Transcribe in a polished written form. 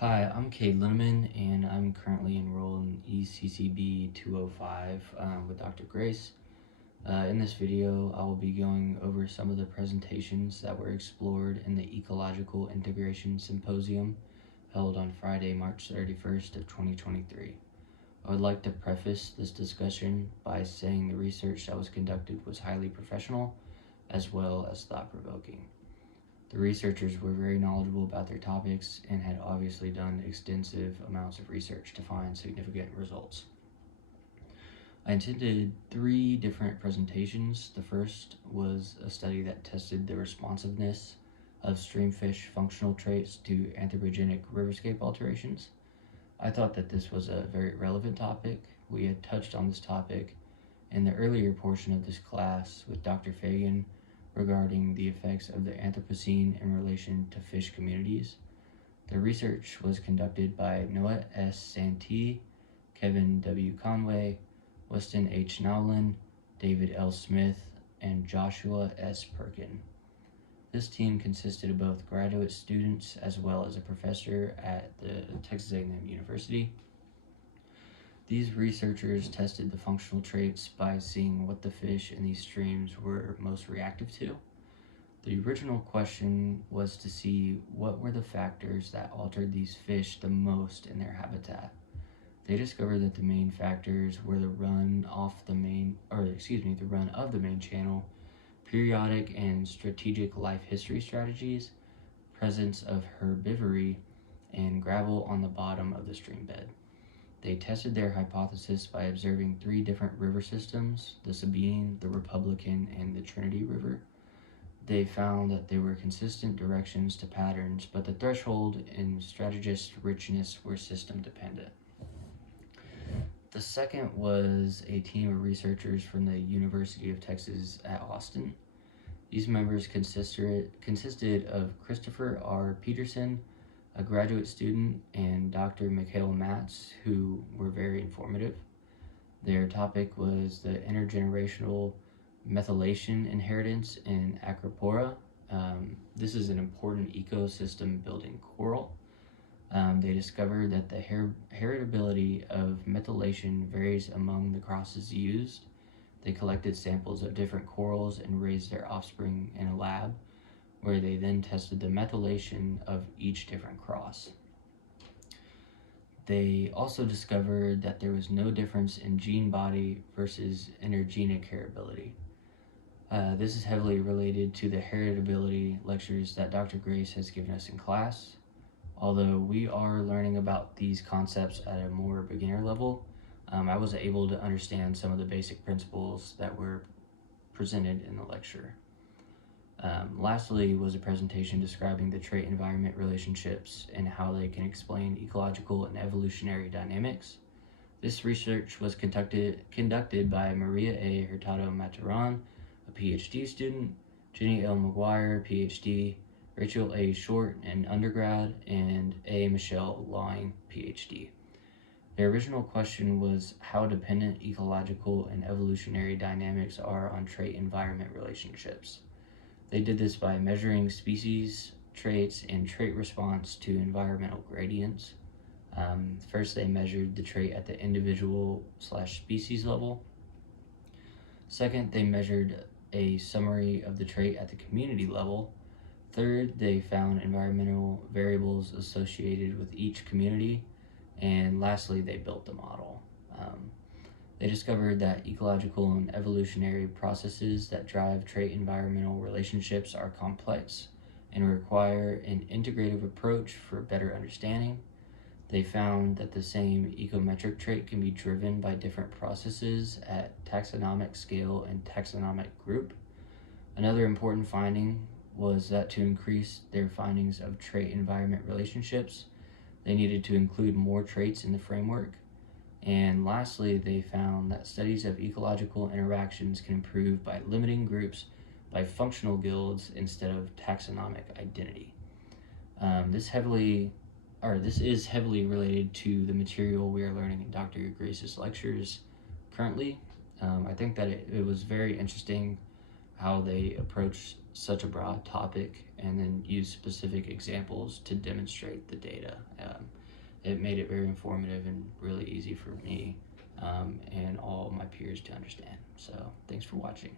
Hi, I'm Kade Lenamon, and I'm currently enrolled in ECCB 205 with Dr. Grace. In this video, I will be going over some of the presentations that were explored in the Ecological Integration Symposium held on Friday, March 31st of 2023. I would like to preface this discussion by saying the research that was conducted was highly professional as well as thought-provoking. The researchers were very knowledgeable about their topics and had obviously done extensive amounts of research to find significant results. I attended 3 different presentations. The first was a study that tested the responsiveness of streamfish functional traits to anthropogenic riverscape alterations. I thought that this was a very relevant topic. We had touched on this topic in the earlier portion of this class with Dr. Fagan regarding the effects of the Anthropocene in relation to fish communities. The research was conducted by Noah S. Santee, Kevin W. Conway, Weston H. Nowlin, David L. Smith, and Joshua S. Perkin. This team consisted of both graduate students as well as a professor at the Texas A&M University. These researchers tested the functional traits by seeing what the fish in these streams were most reactive to. The original question was to see what were the factors that altered these fish the most in their habitat. They discovered that the main factors were the run of the main channel, periodic and strategic life history strategies, presence of herbivory, and gravel on the bottom of the stream bed. They tested their hypothesis by observing 3 different river systems, the Sabine, the Republican, and the Trinity River. They found that there were consistent directions to patterns, but the threshold and strategist richness were system dependent. The second was a team of researchers from the University of Texas at Austin. These members consisted of Christopher R. Peterson, a graduate student, and Dr. Mikhail Matz, who were very informative. Their topic was the intergenerational methylation inheritance in Acropora. This is an important ecosystem building coral. They discovered that the heritability of methylation varies among the crosses used. They collected samples of different corals and raised their offspring in a lab, where they then tested the methylation of each different cross. They also discovered that there was no difference in gene body versus intergenic heritability. This is heavily related to the heritability lectures that Dr. Grace has given us in class. Although we are learning about these concepts at a more beginner level, I was able to understand some of the basic principles that were presented in the lecture. Lastly was a presentation describing the trait-environment relationships and how they can explain ecological and evolutionary dynamics. This research was conducted by Maria A. Hurtado Mataran, a PhD student, Jenny L. McGuire, PhD, Rachel A. Short, an undergrad, and A. Michelle Lawing, PhD. Their original question was how dependent ecological and evolutionary dynamics are on trait-environment relationships. They did this by measuring species traits and trait response to environmental gradients. First, they measured the trait at the individual/species level. Second, they measured a summary of the trait at the community level. Third, they found environmental variables associated with each community. And lastly, they built the model. They discovered that ecological and evolutionary processes that drive trait-environmental relationships are complex and require an integrative approach for better understanding. They found that the same ecometric trait can be driven by different processes at taxonomic scale and taxonomic group. Another important finding was that to increase their findings of trait-environment relationships, they needed to include more traits in the framework. And lastly, they found that studies of ecological interactions can improve by limiting groups by functional guilds instead of taxonomic identity. This is heavily related to the material we are learning in Dr. Grace's lectures currently. I think that it was very interesting. how they approach such a broad topic and then use specific examples to demonstrate the data. It made it very informative and really easy for me and all my peers to understand. So thanks for watching.